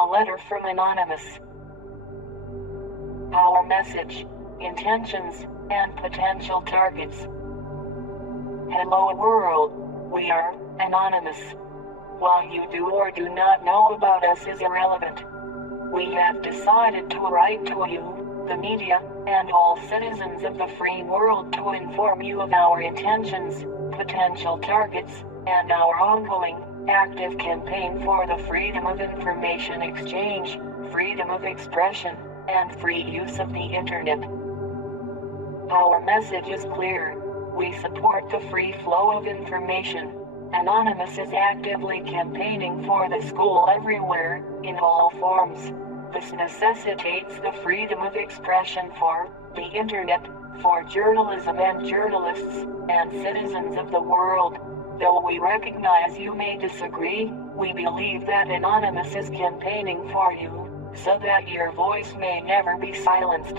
A letter from Anonymous. Our message, intentions, and potential targets. Hello world, we are Anonymous. What you do or do not know about us is irrelevant. We have decided to write to you, the media, and all citizens of the free world to inform you of our intentions, potential targets, and our ongoing, active campaign for the freedom of information exchange, freedom of expression, and free use of the internet. Our message is clear. We support the free flow of information. Anonymous is actively campaigning for the school everywhere, in all forms. This necessitates the freedom of expression for the internet, for journalism and journalists, and citizens of the world. Though we recognize you may disagree, we believe that Anonymous is campaigning for you, so that your voice may never be silenced.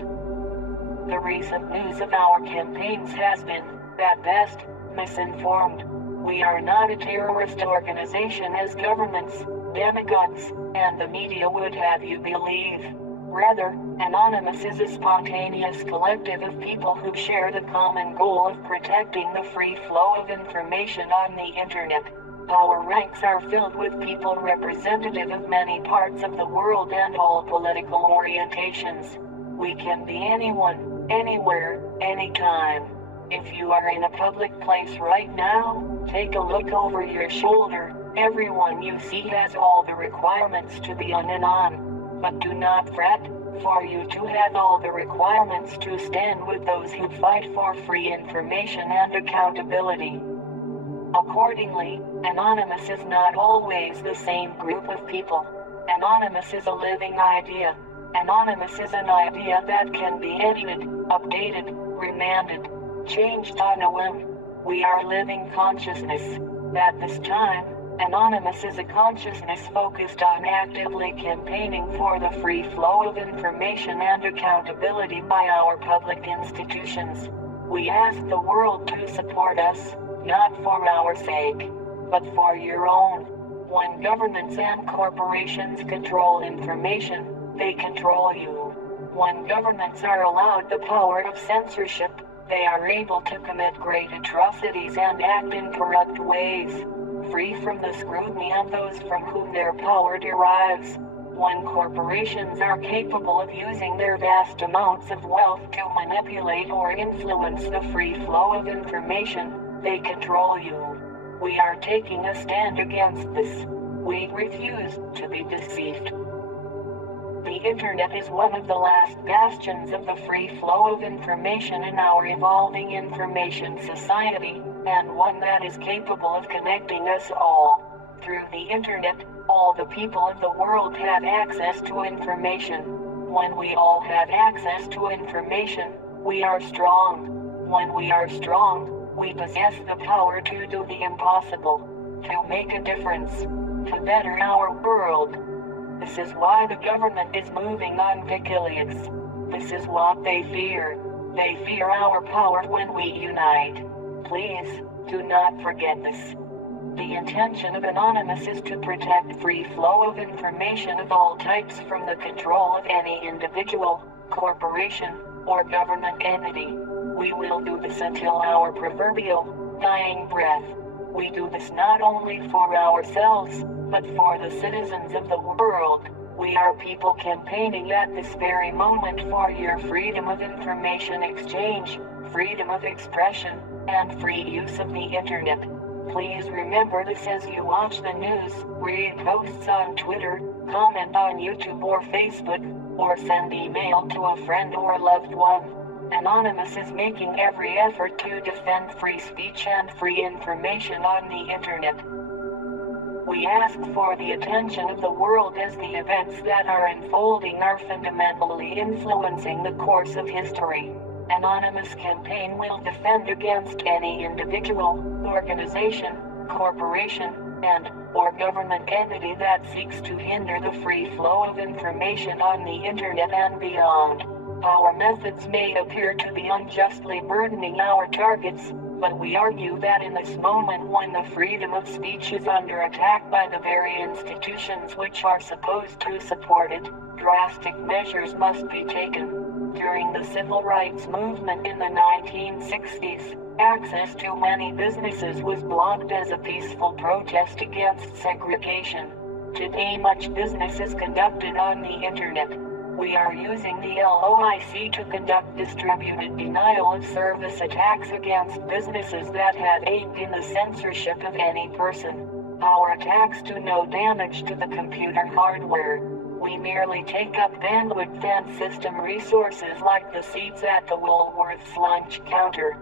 The recent news of our campaigns has been, at best, misinformed. We are not a terrorist organization as governments, demagogues, and the media would have you believe. Rather, Anonymous is a spontaneous collective of people who share the common goal of protecting the free flow of information on the internet. Our ranks are filled with people representative of many parts of the world and all political orientations. We can be anyone, anywhere, anytime. If you are in a public place right now, take a look over your shoulder. Everyone you see has all the requirements to be on and on. But do not fret, for you to have all the requirements to stand with those who fight for free information and accountability. Accordingly, Anonymous is not always the same group of people. Anonymous is a living idea. Anonymous is an idea that can be edited, updated, remanded, changed on a whim. We are living consciousness. At this time, Anonymous is a consciousness focused on actively campaigning for the free flow of information and accountability by our public institutions. We ask the world to support us, not for our sake, but for your own. When governments and corporations control information, they control you. When governments are allowed the power of censorship, they are able to commit great atrocities and act in corrupt ways, free from the scrutiny of those from whom their power derives. When corporations are capable of using their vast amounts of wealth to manipulate or influence the free flow of information, they control you. We are taking a stand against this. We refuse to be deceived. The internet is one of the last bastions of the free flow of information in our evolving information society, and one that is capable of connecting us all. Through the internet, all the people of the world have access to information. When we all have access to information, we are strong. When we are strong, we possess the power to do the impossible, to make a difference, to better our world. This is why the government is moving on Wikileaks. This is what they fear. They fear our power when we unite. Please, do not forget this. The intention of Anonymous is to protect free flow of information of all types from the control of any individual, corporation, or government entity. We will do this until our proverbial dying breath. We do this not only for ourselves, but for the citizens of the world. We are people campaigning at this very moment for your freedom of information exchange, freedom of expression, and free use of the internet. Please remember this as you watch the news, read posts on Twitter, comment on YouTube or Facebook, or send email to a friend or loved one. Anonymous is making every effort to defend free speech and free information on the internet. We ask for the attention of the world as the events that are unfolding are fundamentally influencing the course of history. Anonymous campaign will defend against any individual, organization, corporation, or government entity that seeks to hinder the free flow of information on the internet and beyond. Our methods may appear to be unjustly burdening our targets, But we argue that in this moment when the freedom of speech is under attack by the very institutions which are supposed to support it, drastic measures must be taken. During the civil rights movement in the 1960s, access to many businesses was blocked as a peaceful protest against segregation. Today much business is conducted on the internet. We are using the LOIC to conduct distributed denial of service attacks against businesses that had aided in the censorship of any person. Our attacks do no damage to the computer hardware. We merely take up bandwidth and system resources like the seats at the Woolworth's lunch counter.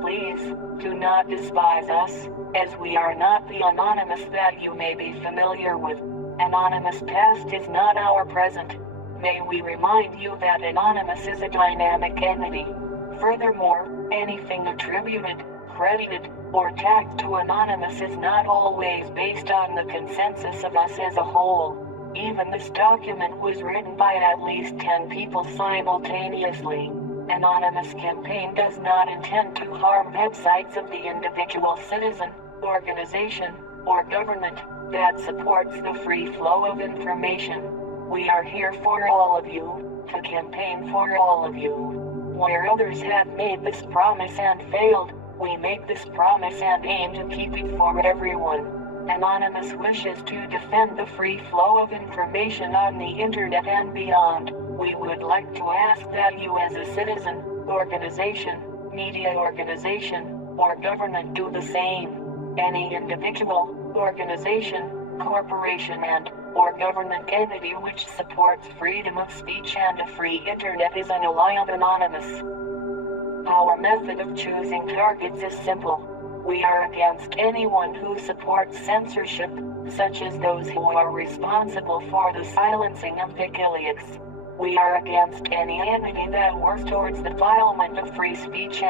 Please, do not despise us, as we are not the anonymous that you may be familiar with. Anonymous past is not our present. May we remind you that Anonymous is a dynamic entity. Furthermore, anything attributed, credited, or tagged to Anonymous is not always based on the consensus of us as a whole. Even this document was written by at least 10 people simultaneously. Anonymous campaign does not intend to harm websites of the individual citizen, organization, or government that supports the free flow of information. We are here for all of you, to campaign for all of you. Where others had made this promise and failed, we make this promise and aim to keep it for everyone. Anonymous wishes to defend the free flow of information on the internet and beyond. We would like to ask that you as a citizen, organization, media organization, or government do the same. Any individual, organization, corporation or government entity which supports freedom of speech and a free internet is an ally of Anonymous. Our method of choosing targets is simple. We are against anyone who supports censorship, such as those who are responsible for the silencing of Wikileaks. We are against any entity that works towards the defilement of free speech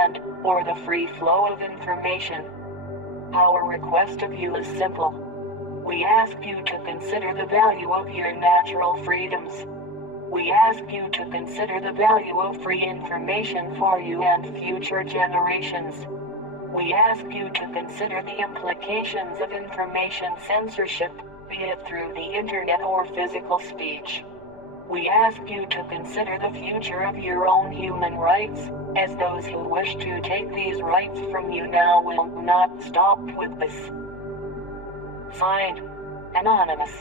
or the free flow of information. Our request of you is simple. We ask you to consider the value of your natural freedoms. We ask you to consider the value of free information for you and future generations. We ask you to consider the implications of information censorship, be it through the internet or physical speech. We ask you to consider the future of your own human rights, as those who wish to take these rights from you now will not stop with this. Signed, Anonymous.